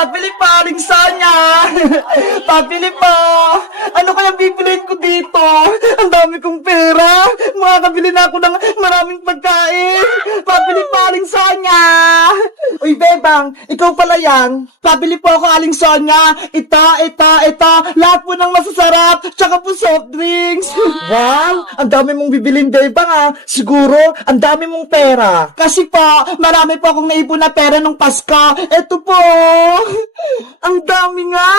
Pabili pa, Aling Sonia! Pabili pa! Ano kaya bibiliin ko dito? Ang dami kong pera! Makakabili na ako ng maraming pagkain! Pabili pa, Aling Sonia! Uy, Bebang, ikaw pala yan. Pabili po ako, Aling Sonia. Ito. Lahat po ng masasarap. Tsaka po soft drinks. Wow! Ang dami mong bibilin, Bebang, ah. Siguro, ang dami mong pera. Kasi po, marami po akong naipon na pera nung Pasko. Ito po. Ang dami nga.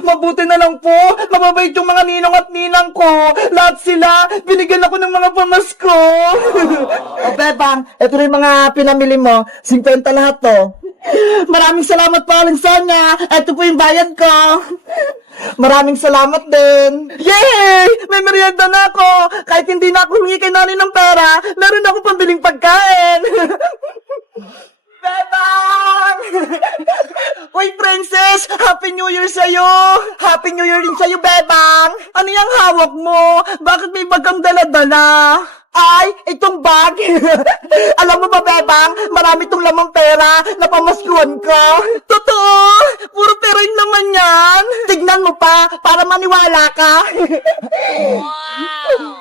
Mabuti na lang po. Mababait yung mga ninong at ninang ko. Lahat sila, binigyan ako ng mga pamasko. O, Bebang, ito rin mga pinamili mo. 50 lahat to. Maraming salamat po, Aling Sonia. Ito po yung bayad ko. Maraming salamat din. Yay! May merienda na ako. Kahit hindi na ako humingi kay nanay ng pera, meron ako pambiling pagkain. Bebang! Uy, Princess! Happy New Year sa'yo! Happy New Year din sa'yo, Bebang! Ano yung hawak mo? Bakit may bagang dala-dala? Ay, itong bag! Alam mo ba, Bebang? Marami itong lamang pera na pamaskuhan ko. Totoo! Puro pera yun naman yan! Tignan mo pa, para maniwala ka. Wow!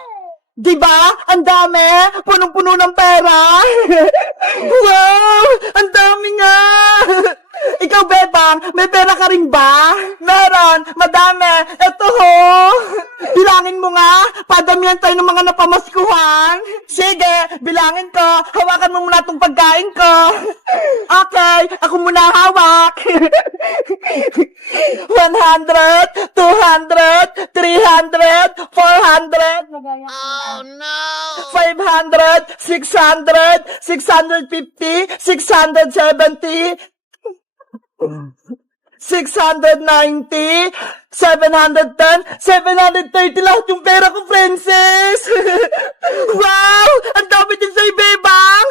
Diba? Ang dami! Punong-puno ng pera! Wow! Ang dami nga! Ikaw, Bebang, may pera ka rin ba? Meron! Madami! Ito ho! Bilangin mo nga! Padamihan tayo ng mga napamaskuhan! Sige! Bilangin ko! Hawakan mo muna itong pagkain ko! Okay! Ako muna hawak! 100, 200, 300, 400, Oh no! 500, 600, 650, 670, 690, 710, 730 lahat yung pera ko, Princess! Wow! Ang dami din sa'yo, Bebang!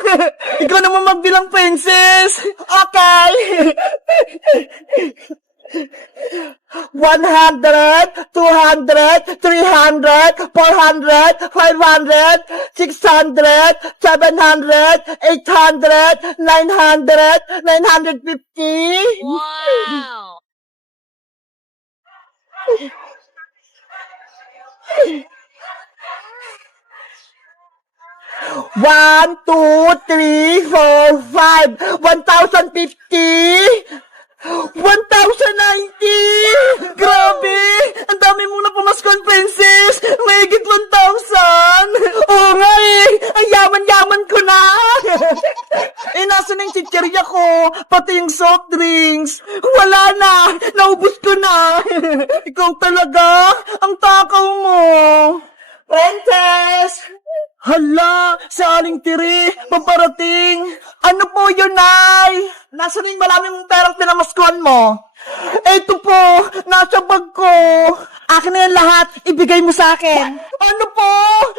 Ikaw naman magbilang, Princess! Okay! 100, 200, 300, 400, 500, 600, 700, 800, 900, 950. Wow! One, two, three, four, five, 1,050. 1,090! Grabe! Ang dami mong napamaskuhan, Princess! Mahigit 1,000! Oo nga eh! Ang yaman-yaman ko na! Nasa na yung chichirya ko? Pati yung soft drinks! Wala na! Naubos ko na! Ikaw talaga! Ang takaw mo! Princess! Hala, sa Aling Tiri, paparating. Ano po yun, Nay? Nasaan yung maraming mong perang pinamaskuhan mo? Eto po, nasa bag ko. Akin na yan lahat, ibigay mo sa akin. Ano po?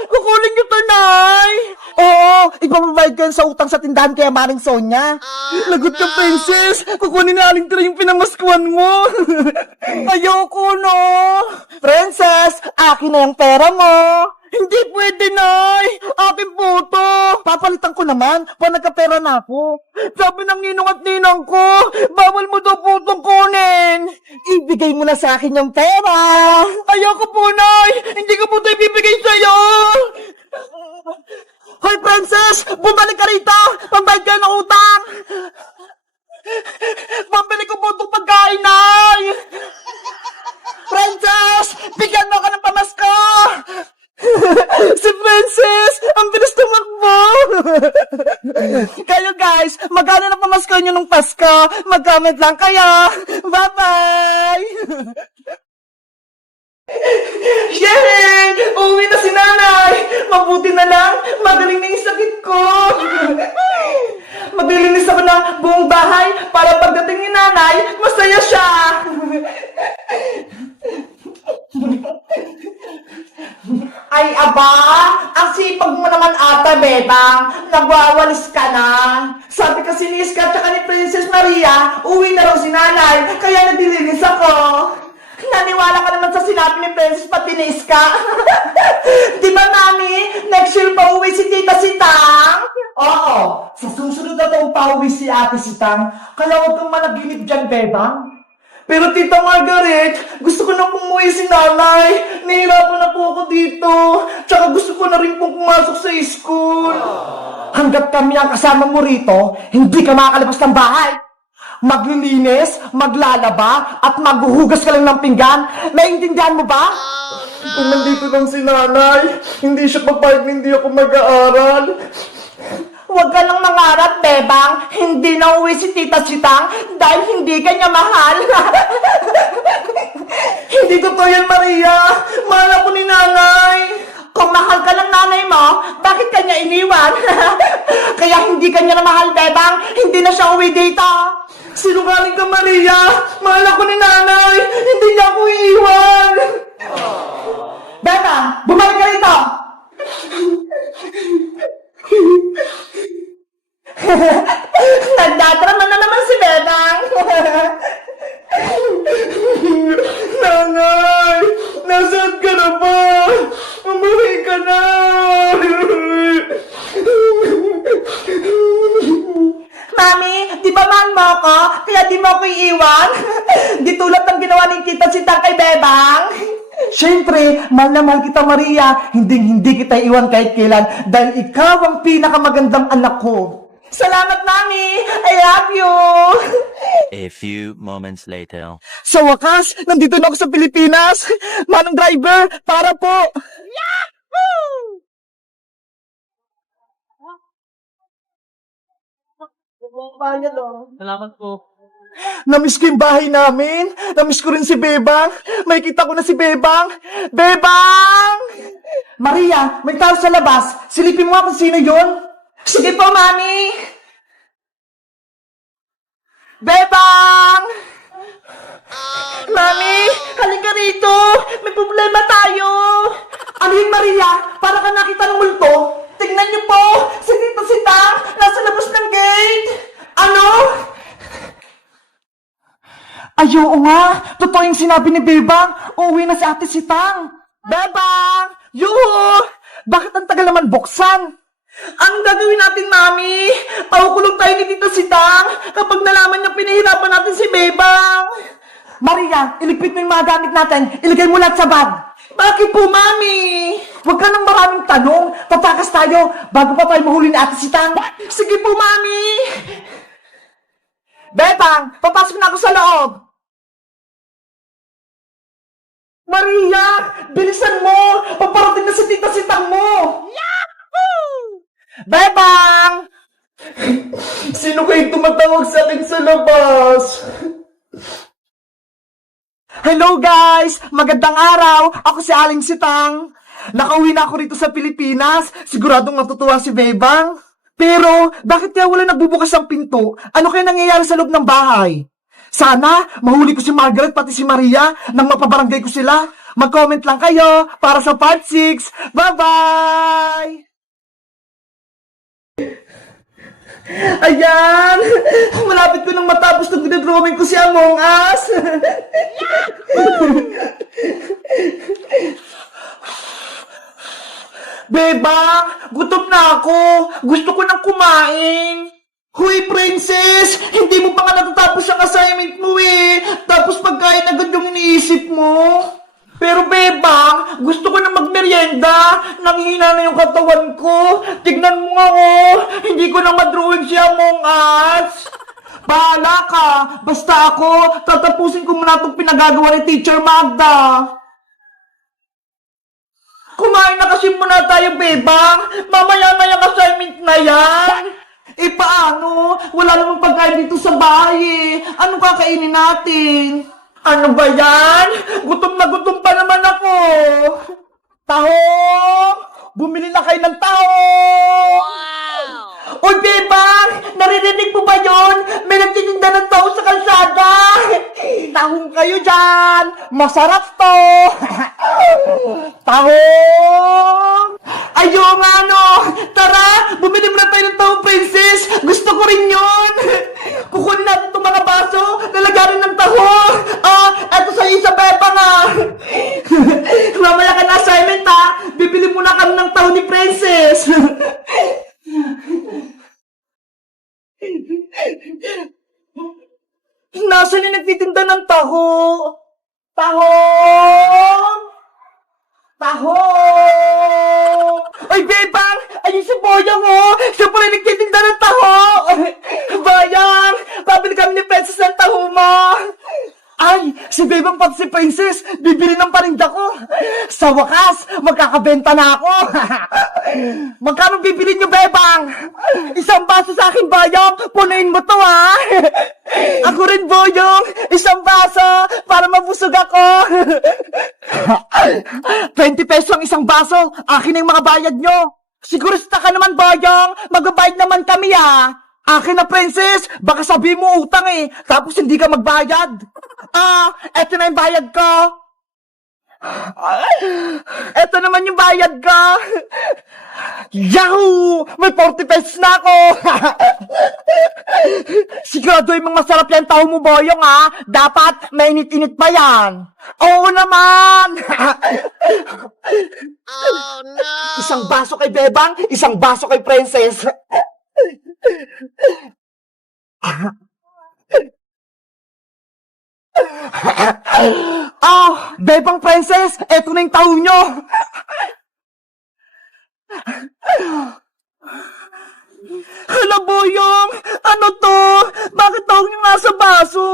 Kukunin niyo to, Nay? Oo, ipapabayad ko yan sa utang sa tindahan kaya Maring Sonia. Lagot ka, Princess. Kukunin na Aling Tiri yung pinamaskuhan mo. Ayoko, no? Princess, akin na yung pera mo. Hindi pwede, Nay! Akin po to! Papalitan ko naman, pag nagkapera na ako. Sabi ng ninong at ninang ko, bawal mo daw po itong kunin! Ibigay mo na sa akin yung pera! Ayoko po, Nay! Hindi ko po ito ibibigay sa'yo! Hoy, Princess! Bumalik ka rito! Pambayad ka ng utang! Pambili ko po itong pagkain, Nay! Princess! Bigyan mo ako ng pamasko! Si Princess! Ang bilis tumakbo! Kayo guys, magkano na pamasko nyo nung Pasko? Mag-comment lang kayo! Bye-bye! Yay! Uwi na si Nanay! Mabuti na lang, magaling na yung sakit ko! Maglilinis ako ng buong bahay para pagdating ni Nanay, masaya siya! Ay, aba! Ang sipag mo naman ata, Bebang. Nagwawalis ka na. Sabi kasi ni Iska at ni Princess Maria, uwi na raw si Nanay, kaya naglilinis ako. Naniwala ka naman sa sinabi ni Princess pati ni Iska. Di ba, Mami? Next year pa uwi si Tita Sitang? Oo. Sa susunod na taong pa uwi si Ate Sitang. Kaya huwag kang managinip dyan, Bebang. Pero Tita Margaret, gusto ko na umuwi si Nanay. Nahihirapan na po ako dito. Tsaka gusto ko na rin pong pumasok sa school. Hanggat kami ang kasama mo rito, hindi ka makakalabas ng bahay. Maglilinis, maglalaba, at maghuhugas ka lang ng pinggan. Naiintindihan mo ba? Kung nandito lang si Nanay, hindi siya papayag na hindi ako mag-aaral. Huwag ka lang mangarap, Bebang. Hindi na uwi si Tita Sitang dahil hindi ka niya mahal. Hindi totoo yan, Maria. Mahal ako ni Nanay. Kung mahal ka ng nanay mo, bakit ka niya iniwan? Kaya hindi ka niya na mahal, Bebang. Hindi na siya uwi dito. Sinungaling ka, Maria. Mahal ako ni Nanay. Hindi niya ako iiwan. Bebang, bumalik ka rito. Nagdadrama na naman si Bebang. Nanay, nasaan ka na ba? Umuwi ka na. Mami, di ba mahal mo ako? Kaya di mo ako iiwan? Di tulad ng ginawa ni Tita Sitang kay Bebang? Siyempre, mahal na mahal kita, Maria. Hindi kita iwan kahit kailan dahil ikaw ang pinakamagandang anak ko. Salamat, Mami! I love you! A few moments later. Sa wakas, nandito na ako sa Pilipinas! Manong driver, para po! Yahoo! Salamat po. Namiss ko yung bahay namin. Namiss ko rin si Bebang. May kita ko na si Bebang. Bebang! Maria, may tao sa labas. Silipin mo nga kung sino yun. Sige po, Mami. Bebang! Mami, halika rito. May problema tayo. Ano yun, Maria? Para ka nakita ng multo. Tingnan niyo po. Si Tita Sitang nasa labas ng gate. Ano? Ay, oo nga. Totoo yung sinabi ni Bebang. Uuwi na si Ate Sitang. Bebang! Yuhu! Bakit ang tagal naman buksan? Anong gagawin natin, Mami? Pakukulong tayo ni Tita Sitang kapag nalaman niya pinahirapan natin si Bebang. Maria, iligpit mo yung mga gamit natin. Ilagay mo lahat sa bag. Bakit po, Mami? Huwag ka nang maraming tanong. Tatakas tayo bago pa tayo mahuli ni Ate Sitang. Sige po, Mami. Bebang, papasok na ako sa loob. Maria, bilisan mo! Paparating na si Tita Sitang mo! Yahoo! Bebang! Sino kayo tumatawag sa akin sa labas? Hello guys! Magandang araw! Ako si Aling Sitang. Nakauwi na ako rito sa Pilipinas. Siguradong matutuwa si Bebang. Pero, bakit kaya wala nagbubukas ang pinto? Ano kaya nangyayari sa loob ng bahay? Sana, mahuli ko si Margaret pati si Maria nang mapabarangay ko sila. Mag-comment lang kayo para sa part 6. Bye-bye! Ayan! Malapit ko nang matapos na dinadrawing ko si Among Us. Bebang, gutom na ako. Gusto ko nang kumain. Huy, Princess! Hindi mo pa nga natatapos ang assignment mo eh. Tapos pagkain agad yung iniisip mo. Pero Bebang, gusto ko na magmerienda. Nanghina na yung katawan ko. Tignan mo nga oh. Hindi ko na madrawing si Among Us. Bahala ka. Basta ako, tatapusin ko muna itong pinagagawa ni Teacher Magda. Kumain na kasi muna tayo, Bebang. Mamaya na yung assignment na yan. Eh, paano? Wala namang pagkain dito sa bahay eh. Anong kakainin natin? Ano ba yan? Gutom na gutom pa naman ako. Tahong! Bumili na kayo ng tahong! Wow! Oy, Bebang! Naririnig mo ba yun? May nagtitinda ng tahong sa kalsada! Tahong kayo dyan! Masarap to! Tahong! Ayaw nga no! Tara! Bumili muna tayo ng tahong, Princess! Gusto ko rin yun! Kukunin natin itong mga baso, lalagarin ng tahong! Ah, eto sa isa, Bebang Nasaan yung nagtitinda ng taho? Tahong! Tahong! Ay, Bebang! Ayun si Boyong, oh! Siya pala yung nagtitinda ng taho! Bayang! Pabili kami ni Princess ng taho mo! Ay! Si Bebang pati si Princess! Bibili ng parinda ko! Sa wakas, magkakabenta na ako! Magkano bibili niyo, Bebang? Isang baso sa akin, Bayang! Punuin mo to, ha? Ako rin, Boyong! Isang baso para mabusog ako! 20 pesos ang isang baso! Akin ang mga bayad nyo! Sigurista ka naman, Boyong! Magbabayad naman kami, ha? Akin na, Princess! Baka sabihin mo utang eh, tapos hindi ka magbayad. Eto na yung bayad ko. Eto naman yung bayad ko. Yahoo! May 40 pesos na ako. Siguraduhin mong masarap yan taho mo, Boyong, ha? Dapat mainit-init pa yan. Oo naman! Oh no! Isang baso kay Bebang, isang baso kay Princess. Bebang Princess, eto na yung taho nyo. Hala, Boyong, ano to? Bakit taho nyo nasa baso?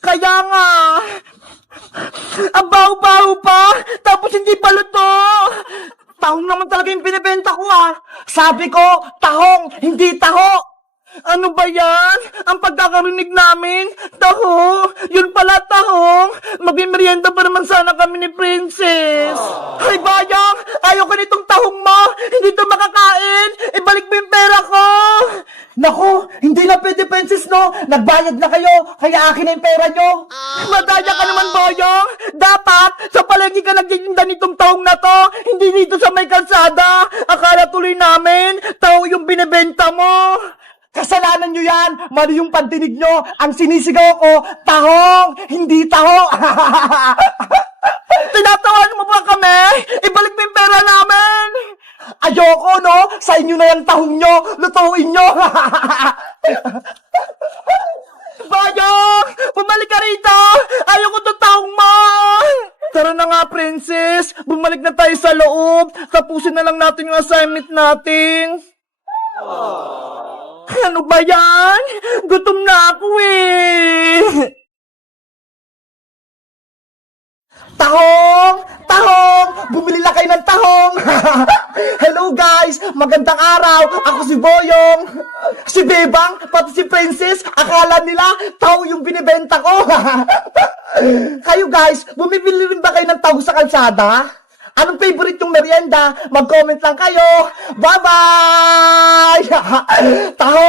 Kaya nga, ang baho-baho pa, tapos hindi pa luto. Tahong naman talaga yung binibenta ko, ah. Sabi ko, tahong, hindi taho. Ano ba yan? Ang pagkakarinig namin? Taho? Yun pala, tahong. Magmimerienda pa naman sana kami ni Princess. Ay, Bayang! Ayoko nitong tahong mo! Hindi to makakain! Ibalik mo yung pera ko! Naku, hindi na pwede, Princess, no? Nagbayad na kayo, kaya akin na yung pera nyo. Madaya ka naman, Boyong. Dapat, sa palengke ka nagtitinda nitong tahong na to. Hindi dito sa may kalsada. Akala tuloy namin, taho yung binibenta mo. Kasalanan nyo yan! Mali yung pantinig nyo! Ang sinisigaw ko, tahong! Hindi taho! Tinatawan mo ba kami? Ibalik mo yung pera namin! Ayoko, no? Sa inyo na yung tahong nyo! Lutuin nyo! Bayong! Bumalik ka rito! Ayoko itong tahong mo! Tara na nga, Princess! Bumalik na tayo sa loob! Tapusin na lang natin yung assignment natin! Ano ba yan? Gutom na ako eh! Tahong! Tahong! Bumili na kayo ng tahong! Hello guys! Magandang araw! Ako si Boyong! Si Bebang, pati si Princess, akala nila taho yung binibenta ko! Kayo guys, bumibili rin ba kayo ng taho sa kalsada? Anong favorite yung merienda? Mag-comment lang kayo! Bye-bye! Taho!